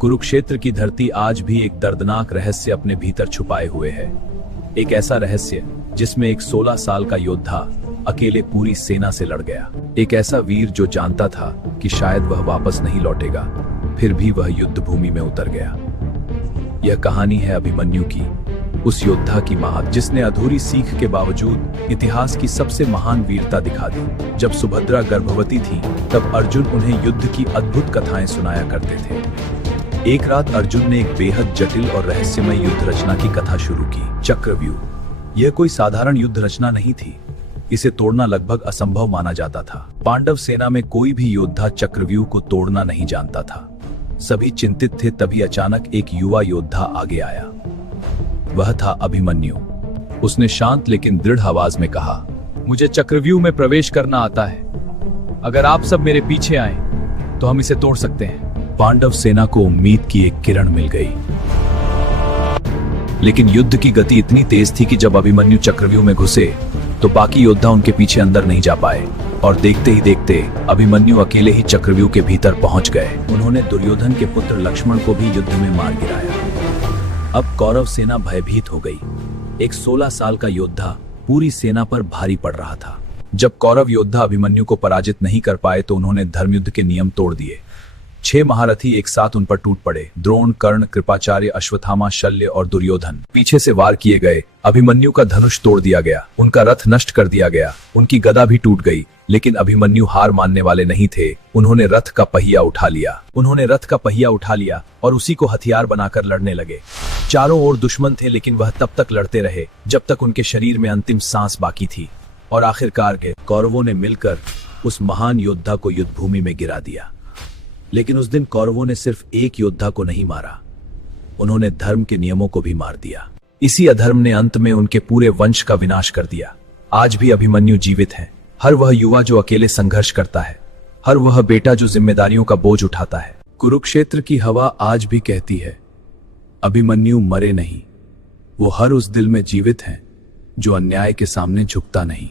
कुरुक्षेत्र की धरती आज भी एक दर्दनाक रहस्य अपने भीतर छुपाए हुए है। एक ऐसा रहस्य जिसमें एक 16 साल का योद्धा अकेले पूरी सेना से लड़ गया। एक ऐसा वीर जो जानता था कि शायद वह वापस नहीं लौटेगा, फिर भी वह युद्ध भूमि में उतर गया। यह कहानी है अभिमन्यु की, उस योद्धा की महान जिसने अधूरी सीख के बावजूद इतिहास की सबसे महान वीरता दिखा दी। जब सुभद्रा गर्भवती थी तब अर्जुन उन्हें युद्ध की अद्भुत कथाएं सुनाया करते थे। एक रात अर्जुन ने एक बेहद जटिल और रहस्यमय युद्ध रचना की कथा शुरू की, चक्रव्यूह। यह कोई साधारण युद्ध रचना नहीं थी, इसे तोड़ना लगभग असंभव माना जाता था। पांडव सेना में कोई भी योद्धा चक्रव्यूह को तोड़ना नहीं जानता था। सभी चिंतित थे, तभी अचानक एक युवा योद्धा आगे आया। वह था अभिमन्यु। उसने शांत लेकिन दृढ़ आवाज में कहा, मुझे चक्रव्यूह में प्रवेश करना आता है। अगर आप सब मेरे पीछे आए तो हम इसे तोड़ सकते हैं। पांडव सेना को उम्मीद की एक किरण मिल गई, लेकिन युद्ध की गति इतनी तेज थी कि जब अभिमन्यु चक्रव्यूह में घुसे तो बाकी योद्धा उनके पीछे अंदर नहीं जा पाए, और देखते ही देखते अभिमन्यु अकेले ही चक्रव्यूह के भीतर पहुंच गए। उन्होंने दुर्योधन के पुत्र लक्ष्मण को भी युद्ध में मार गिराया। अब कौरव सेना भयभीत हो गई। एक 16 साल का योद्धा पूरी सेना पर भारी पड़ रहा था। जब कौरव योद्धा अभिमन्यु को पराजित नहीं कर पाए तो उन्होंने धर्मयुद्ध के नियम तोड़ दिए। 6 महारथी एक साथ उन पर टूट पड़े। द्रोण, कर्ण, कृपाचार्य, अश्वत्थामा, शल्य और दुर्योधन पीछे से वार किए गए। अभिमन्यु का धनुष तोड़ दिया गया, उनका रथ नष्ट कर दिया गया, उनकी गदा भी टूट गई। लेकिन अभिमन्यु हार मानने वाले नहीं थे। उन्होंने रथ का पहिया उठा लिया और उसी को हथियार बनाकर लड़ने लगे। चारों ओर दुश्मन थे, लेकिन वह तब तक लड़ते रहे जब तक उनके शरीर में अंतिम सांस बाकी थी। और आखिरकार कौरवों ने मिलकर उस महान योद्धा को युद्ध भूमि में गिरा दिया। लेकिन उस दिन कौरवों ने सिर्फ एक योद्धा को नहीं मारा, उन्होंने धर्म के नियमों को भी मार दिया। इसी अधर्म ने अंत में उनके पूरे वंश का विनाश कर दिया। आज भी अभिमन्यु जीवित है। हर वह युवा जो अकेले संघर्ष करता है, हर वह बेटा जो जिम्मेदारियों का बोझ उठाता है। कुरुक्षेत्र की हवा आज भी कहती है, अभिमन्यु मरे नहीं, वो हर उस दिल में जीवित हैं जो अन्याय के सामने झुकता नहीं।